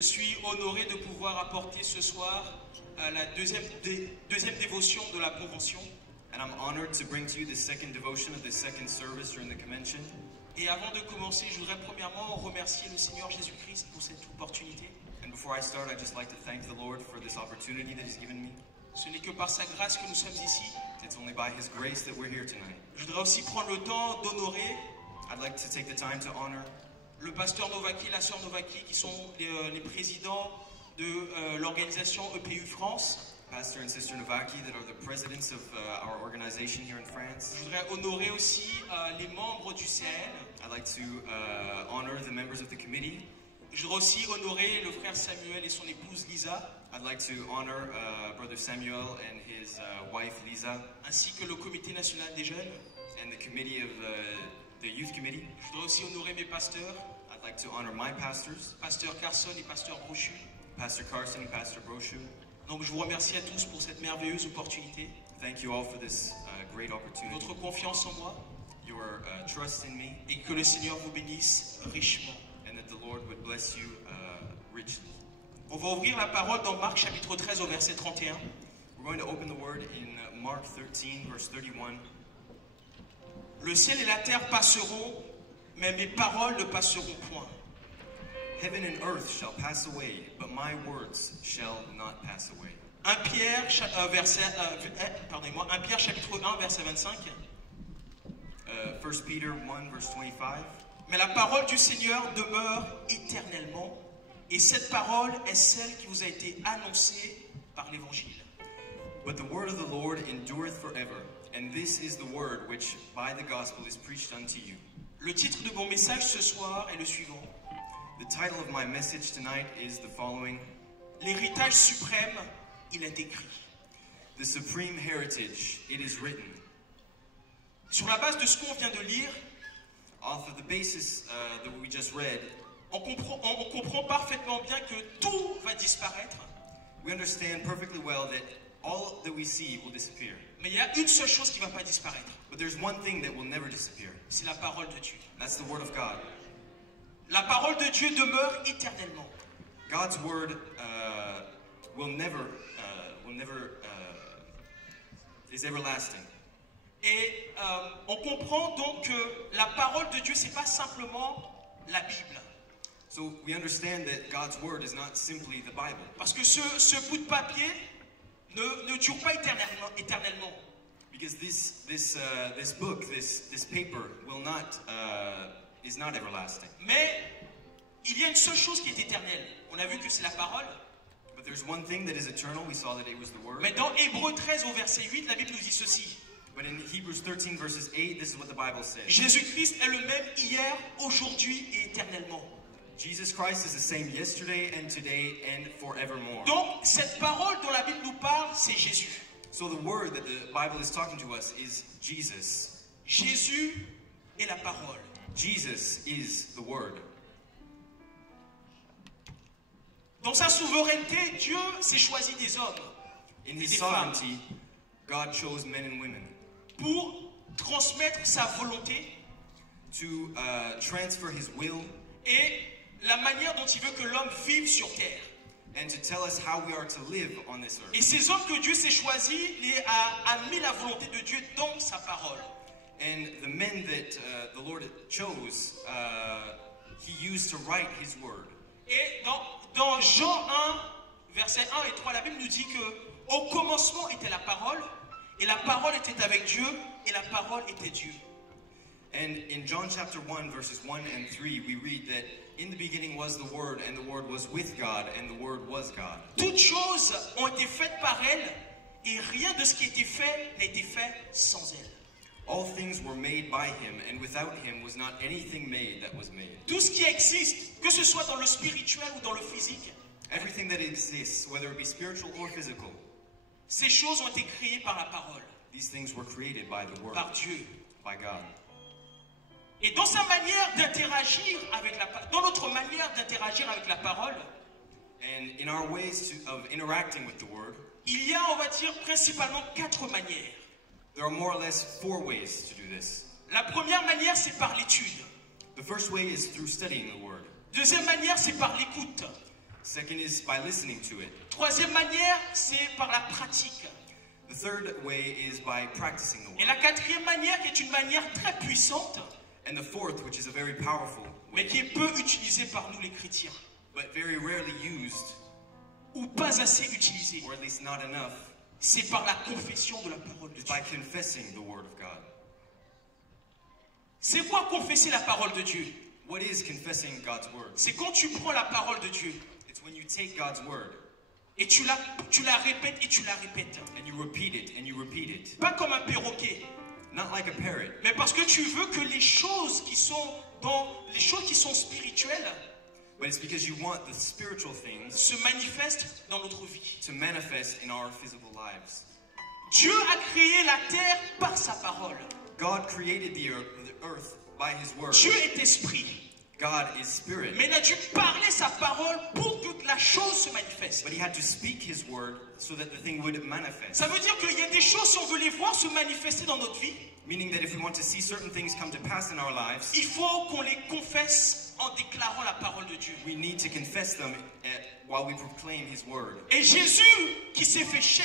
Je suis honoré de pouvoir apporter ce soir la deuxième dévotion de la convention. And I'm honored to bring to you the second devotion of the second service during the convention. Et avant de commencer, je voudrais premièrement remercier le Seigneur Jésus-Christ pour cette opportunité. And before I start, I'd just like to thank the Lord for this opportunity that He's given me. Ce n'est que par sa grâce que nous sommes ici. It's only by His grace that we're here tonight. Je voudrais aussi prendre le temps d'honorer I'd like to take the time to honor le pasteur Novaki, la sœur Novaki, qui sont les présidents de l'organisation EPU France. Pastor and Sister Novaki, that are the presidents of our organization here in France. Je voudrais honorer aussi les membres du CN. I'd like to honor the members of the committee. Je voudrais aussi honorer le frère Samuel et son épouse Lisa. I'd like to honor Brother Samuel and his wife Lisa. Ainsi que le comité national des jeunes. And the committee of the youth committee. Je voudrais aussi honorer mes pasteurs. I'd like to honor my pastors. Pasteur Carson et pasteur Brochu. Pastor Carson and Pastor Brochu. Donc je vous remercie à tous pour cette merveilleuse opportunité. Thank you all for this great opportunity. Votre confiance en moi. Your trust in me. Et que le Seigneur vous bénisse richement. And that the Lord would bless you richly. On va ouvrir la parole dans Marc chapitre 13 au verset 31. We're going to open the word in Mark 13 verse 31. Le ciel et la terre passeront, mais mes paroles ne passeront point. Heaven and earth shall pass away, but my words shall not pass away. 1 Pierre, chapitre 1 verset 25. 1 Peter 1 verse 25. Mais la parole du Seigneur demeure éternellement, et cette parole est celle qui vous a été annoncée par l'Évangile. But the word of the Lord endureth forever, and this is the word which by the gospel is preached unto you. Le titre de mon message ce soir est le suivant. The title of my message tonight is the following. L'héritage suprême, il est écrit. The supreme heritage, it is written. Sur la base de ce qu'on vient de lire, off of the basis that we just read, on comprend parfaitement bien que tout va disparaître. We understand perfectly well that all that we see will disappear. Mais il y a une seule chose qui ne va pas disparaître. But there's one thing that will never disappear. C'est la parole de Dieu. That's the word of God. La parole de Dieu demeure éternellement. God's word is everlasting. Et on comprend donc que la parole de Dieu, c'est pas simplement la Bible. So we understand that God's word is not simply the Bible. Parce que ce bout de papier ne dure pas éternellement. Because this book, this paper, is not everlasting. Mais il y a une seule chose qui est éternelle. On a vu que c'est la parole. But there's one thing that is eternal. We saw that it was the word. Mais dans Hébreux 13 au verset 8, la Bible nous dit ceci. But in Hebrews 13 verses 8, this is what the Bible says. Jésus-Christ est le même hier, aujourd'hui et éternellement. Jesus Christ is the same yesterday and today and forevermore. Donc cette parole dont la Bible nous parle, c'est Jésus. So the word that the Bible is talking to us is Jesus. Jésus est la parole. Jesus is the word. Dans sa souveraineté, Dieu s'est choisi des hommes. In His sovereignty, God chose men and women pour transmettre sa volonté, to transfer His will, et la manière dont il veut que l'homme vive sur terre. And to tell us how we are to live on this earth. Et ces hommes que Dieu s'est choisis, a mis la volonté de Dieu dans sa parole. And the men that the Lord chose, He used to write His word. Et dans Jean 1, versets 1 et 3, la Bible nous dit que au commencement était la parole, et la parole était avec Dieu, et la parole était Dieu. And in John chapter 1, verses 1 and 3, we read that in the beginning was the Word, and the Word was with God, and the Word was God. Toutes choses ont été faites par elle, et rien de ce qui a été fait n'a été fait sans elle. All things were made by Him, and without Him was not anything made that was made. Tout ce qui existe, que ce soit dans le spirituel ou dans le physique, everything that exists, whether it be spiritual or physical, ces choses ont été créées par la parole. These things were created by the Word, par Dieu, by God. Et dans sa manière d'interagir avec dans notre manière d'interagir avec la parole, and in our ways of interacting with the Word, il y a, on va dire, principalement 4 manières. There are more or less 4 ways to do this. La première manière, c'est par l'étude. The first way is through studying the Word. Deuxième manière, c'est par l'écoute. Second is by listening to it. Troisième manière, c'est par la pratique. The third way is by practicing the Et word. la quatrième manière, qui est une manière très puissante, And the fourth, which is a very powerful mais way, qui est peu utilisée par nous les chrétiens, but very rarely used, ou pas assez utilisée, or at least not enough, c'est par la confession de la parole de is Dieu. by confessing the word of God. C'est quoi confesser la parole de Dieu? What is confessing God's word? C'est quand tu prends la parole de Dieu It's when you take God's word et tu la répètes et tu la répètes. and you repeat it and you repeat it. Pas comme un perroquet, Not like a parrot, mais parce que tu veux que les choses qui sont spirituelles but it's because you want the spiritual things se manifestent dans notre vie. to manifest in our physical lives. Dieu a créé la terre par sa parole. God created the earth by his word. Dieu est esprit, God is spirit. mais il a dû parler sa parole pour que la chose se manifeste. But he had to speak his word so that the thing would manifest. Ça veut dire qu'il y a des choses, si on veut les voir se manifester dans notre vie, Meaning that if we want to see certain things come to pass in our lives, il faut qu'on les confesse en déclarant la parole de Dieu. we need to confess them while we proclaim his word. Et Jésus, qui s'est fait chair,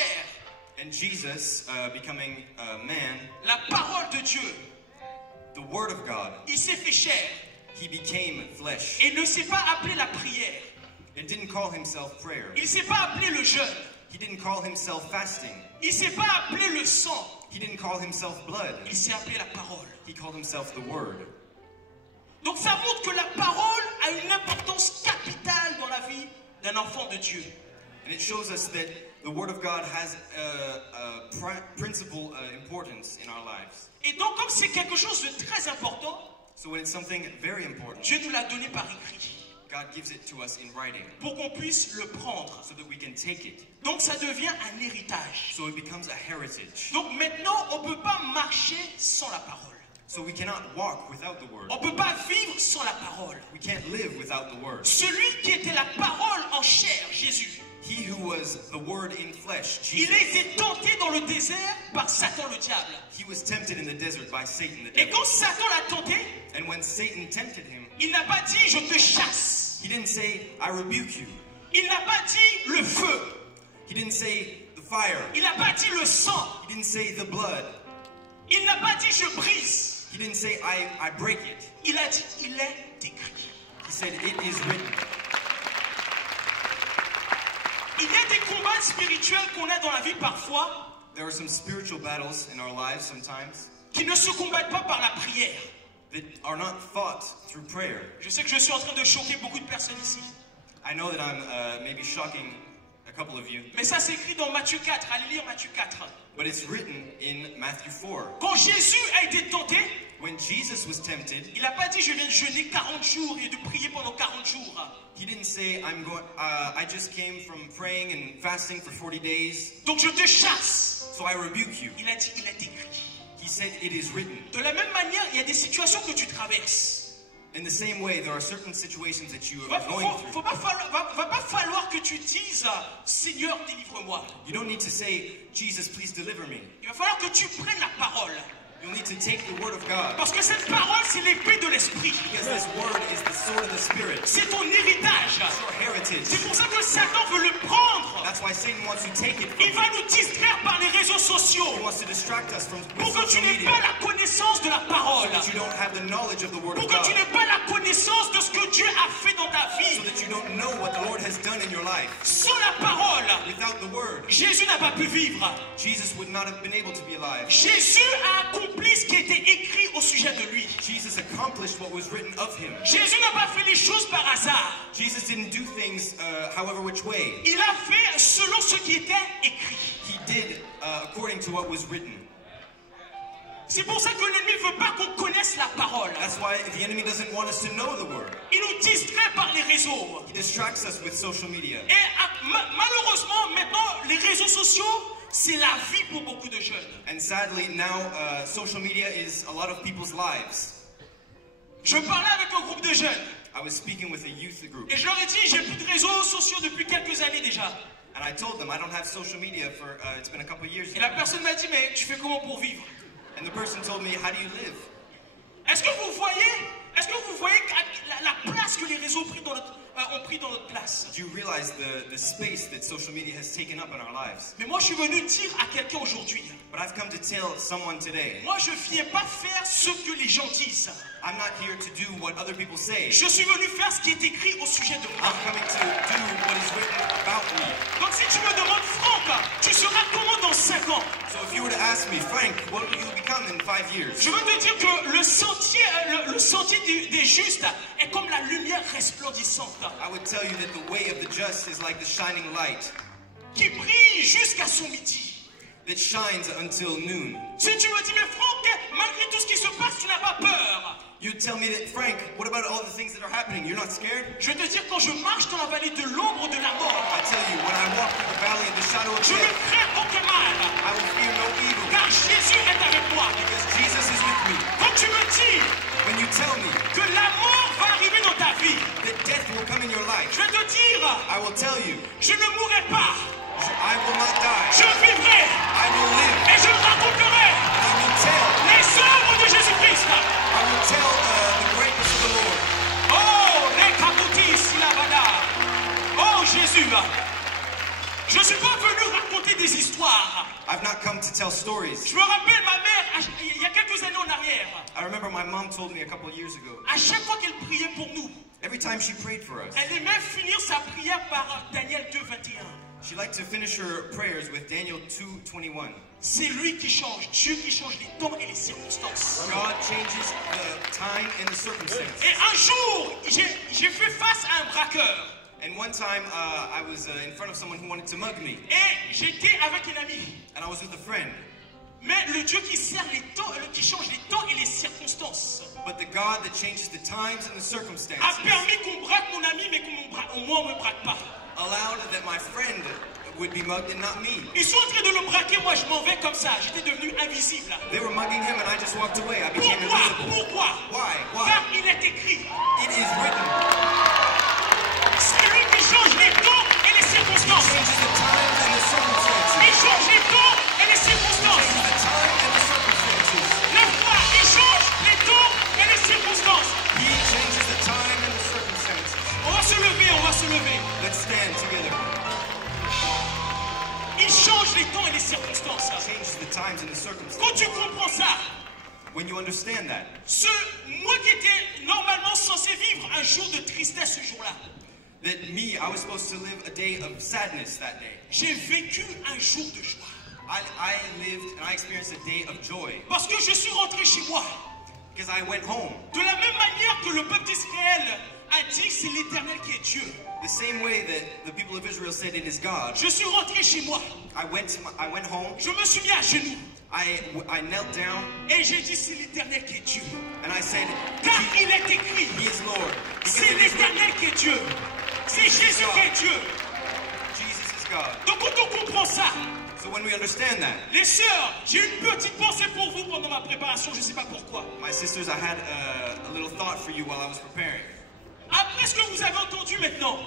And Jesus, becoming a man, la parole de Dieu, the word of God, il s'est fait chair he became flesh. et ne s'est pas appelé la prière. And didn't call himself prayer. Il ne s'est pas appelé le jeûne. He didn't call himself fasting. Il ne s'est pas appelé le sang. He didn't call himself blood. Il s'est appelé la parole. He called himself the word. Donc ça montre que la parole a une importance capitale dans la vie d'un enfant de Dieu. And it shows us that the word of God has a principal importance in our lives. Et donc comme c'est quelque chose de très important, So when it's something very important, Dieu nous l'a donné par écrit God gives it to us in writing pour qu'on puisse le prendre. so that we can take it. Donc ça devient un héritage. So it becomes a heritage. Donc maintenant, on ne peut pas marcher sans la parole. So we cannot walk without the word. On ne peut pas vivre sans la parole. We can't live without the word. Celui qui était la parole en chair, Jésus, He who was the word in flesh, il Jesus, a été tenté dans le désert par Satan le diable. he was tempted in the desert by Satan the Et devil. quand Satan l'a tenté, And when Satan tempted him, il n'a pas dit je te chasse. he didn't say, I rebuke you. Il n'a pas dit le feu. He didn't say the fire. Il n'a pas dit le sang. He didn't say the blood. Il n'a pas dit je brise. He didn't say, I break it. Il a dit il est écrit. He said, it is written. Il y a des combats spirituels qu'on a dans la vie parfois There are some spiritual battles in our lives sometimes qui ne se combattent pas par la prière. that are not fought through prayer. Je sais que je suis en train de choquer beaucoup de personnes ici. I know that I'm maybe shocking a couple of you, Mais ça s'écrit dans Matthieu 4. Allez lire Matthieu 4. but it's written in Matthew 4. Quand Jésus a été tenté, When Jesus was tempted, il n'a pas dit je viens de jeûner 40 jours et de prier pendant 40 jours. he didn't say, I just came from praying and fasting for 40 days, Donc je te chasse. so I rebuke you. Il a dit il est écrit. He said, it is written. De la même manière, il y a des situations que tu traverses. In the same way, there are certain situations that you Va are going through. va pas falloir que tu dises Seigneur, délivre-moi. You don't need to say, Jesus, please deliver me. Il va falloir que tu prennes la parole. You'll need to take the word of God, Parce que cette parole, c'est l'épée de l'esprit. because this word is the sword of the Spirit. C'est ton héritage. It's your heritage. C'est pour ça que Satan veut le prendre. That's why Satan wants to take it from Il you. va nous distraire par les réseaux sociaux He wants to distract us from pour que tu social n'aies media, pas la connaissance de la parole. so that you don't have the knowledge of the word Pour of que tu God, n'aies pas la connaissance de ce que Dieu a fait dans ta so vie. that you don't know what the Lord has done in your life. Sans la parole, Without the word, Jésus n'a pas pu vivre. Jesus would not have been able to be alive. Jésus a accompli ce qui était écrit au sujet de lui. Jesus accomplished what was written of him. Jésus n'a pas fait les choses par hasard. Jesus didn't do things however which way. Il a fait selon ce qui était écrit. He did according to what was written. C'est pour ça que l'ennemi ne veut pas qu'on connaisse la parole. That's why the enemy doesn't want us to know the word. Il nous distrait par les réseaux. He distracts us with social media. Et malheureusement, maintenant, les réseaux sociaux, c'est la vie pour beaucoup de jeunes. And sadly, now social media is a lot of people's lives. Je parlais avec un groupe de jeunes I was speaking with a youth group, et je leur ai dit, j'ai plus de réseaux sociaux depuis quelques années déjà. and I told them I don't have social media for, it's been a couple of years Et la now. personne m'a dit, mais tu fais comment pour vivre? And the person told me, how do you live? Est-ce que vous voyez la place que les réseaux ont pris dans notre place? Do you realize the space that social media has taken up in our lives? Mais moi, je suis venu dire à quelqu'un aujourd'hui. But I've come to tell someone today, Moi, je viens pas faire ce que les gens disent. I'm not here to do what other people say. Je suis venu faire ce qui est écrit au sujet de moi. I'm coming to do what is written about me. Donc si tu me demandes, Franck, tu seras comment dans 5 ans? So if you were to ask me, Frank, what will you become in 5 years? Je veux te dire que le sentier des justes est comme la lumière resplendissante I would tell you that the way of the just is like the shining light qui brille jusqu'à son midi. that shines until noon. Si tu me dis, mais Franck, malgré tout ce qui se passe, tu n'as pas peur. You tell me that, Frank, what about all the things that are happening? You're not scared? Je vais te dire, quand je marche dans la vallée de l'ombre de la mort, I tell you, when I walk through the valley of the shadow of je ne death, crains aucun mal, I will fear no evil, car Jésus est avec moi. because Jesus is with me. Quand tu me dis When you tell me que la mort va arriver dans ta vie, that death will come in your life, je vais te dire, I will tell you, je ne mourrai pas, I will not die. je vivrai I will live, et je raconterai and I will tell. les œuvres de Jésus-Christ. I will tell the greatness of the Lord. Oh, les caboutis, silabada. Oh, Jésus. Je ne suis pas venu raconter des histoires. I've not come to tell stories. Je me rappelle ma mère, il y a quelques années en arrière, I remember my mom told me a couple of years ago, à chaque fois qu'elle priait pour nous, every time she prayed for us, elle aimait finir sa prière par Daniel 2:21. she liked to finish her prayers with Daniel 2:21. C'est lui qui change, Dieu qui change les temps et les circonstances. God changes the time and the circumstance. Et un jour, j'ai fait face à un braqueur. And one time, I was in front of someone who wanted to mug me, Et j'étais avec une amie. and I was with a friend. Mais le Dieu qui sert les temps, qui change les temps et les circonstances, But the God that changes the times and the a circumstances permis qu'on braque mon ami, mais qu'au moins on ne me braque pas. allowed that my friend would be mugged and not me. Ils sont en train de le braquer, moi je m'en vais comme ça. J'étais devenu invisible. They were mugging him, and I just walked away. I became invisible. Pourquoi? Why? Why? Car il est écrit. It is written. C'est lui qui change les temps et les circonstances. Changes the times and the circumstances. Il change les temps et les circonstances. Changes the time and the circumstances. Lève-toi, il change les temps et les circonstances. He changes the time and the circumstances. On va se lever, on va se lever. Let's stand together. Il change les temps et les circonstances. Changes the times and the circumstances. Quand tu comprends ça, When you understand that, moi qui étais normalement censé vivre un jour de tristesse ce jour-là, that me, I was supposed to live a day of sadness that day. j'ai vécu un jour de joie. I lived and I experienced a day of joy Parce que je suis rentré chez moi. because I went home. De la même manière que le peuple d'Israël a dit c'est l'Éternel qui est Dieu. The same way that the people of Israel said it is God. Je suis rentré chez moi. I went home. Je me suis mis à genoux. I knelt down Et j'ai dit c'est l'Éternel qui est Dieu. and I said, Car il est écrit. He is Lord. Because C'est it is written, l'Éternel qui est Dieu. C'est Jésus qui est Dieu. Jesus is God. Donc quand on comprend ça, So when we understand that, les sœurs, j'ai une petite pensée pour vous pendant ma préparation, je ne sais pas pourquoi. my sisters, I had a little thought for you while I was preparing. Après ce que vous avez entendu maintenant,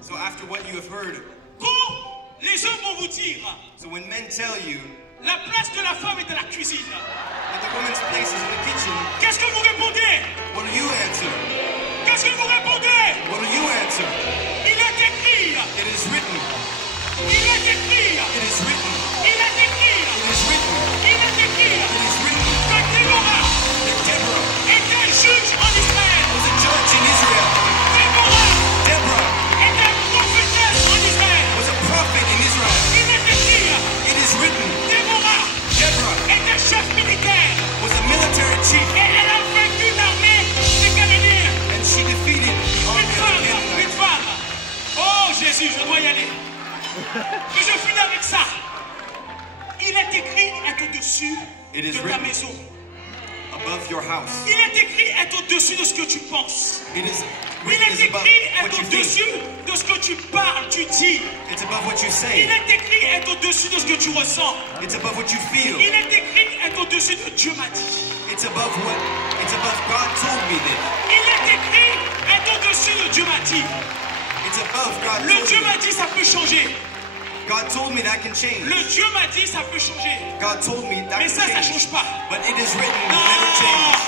So after what you have heard, quand les hommes vont vous dire so when men tell you la place de la femme est à la cuisine, that the woman's place is in the kitchen, qu'est-ce que vous répondez? what do you answer? Qu'est-ce que vous répondez? What do you answer? Il est écrit. It is written. Il est écrit. It is written. Il est écrit. It is written. Il est écrit. It is written Que Déborah that Deborah était juge en Israël. was a judge in Israel. Déborah Deborah était prophétesse en Israël. was a prophet in Israel. Il est écrit. It is written. Déborah Deborah était chef militaire. was a military chief, Et elle a vaincu l'armée des Cananéens. and she defeated the army of the Une Canaanites. femme. Oh Jésus, je dois y aller. Et je finis avec ça. Il est écrit être au-dessus It is de ta written. maison. Above your house. Il est écrit être au-dessus de ce que tu penses. It is Il written est is above écrit what être you au-dessus think. de ce que tu parles, tu dis. It's above what you Il say. est écrit être au-dessus de ce que tu ressens. It's above what you feel. Il est écrit être au-dessus de Dieu m'a dit. It's above God told me that. Il est écrit être au-dessus de Dieu m'a dit. It's above God Le told Dieu me. m'a dit, ça peut changer. God told me that can change. Le Dieu m'a dit, ça peut changer. God told me that Mais can ça change. change pas. But it is written, it will Non. never change.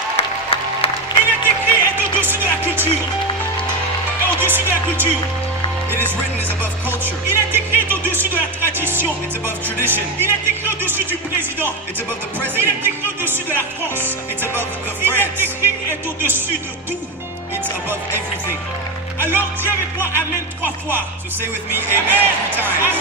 culture. Au-dessus de la culture. It is written is above culture. Il est écrit au-dessus de la tradition. It's above tradition. Il est écrit au-dessus du président. It's above the Il president. est écrit au-dessus de la France. It's above the Il est France. écrit est au-dessus de tout. It's above everything. Alors dis avec moi Amen 3 fois. So say with me, amen 3 times.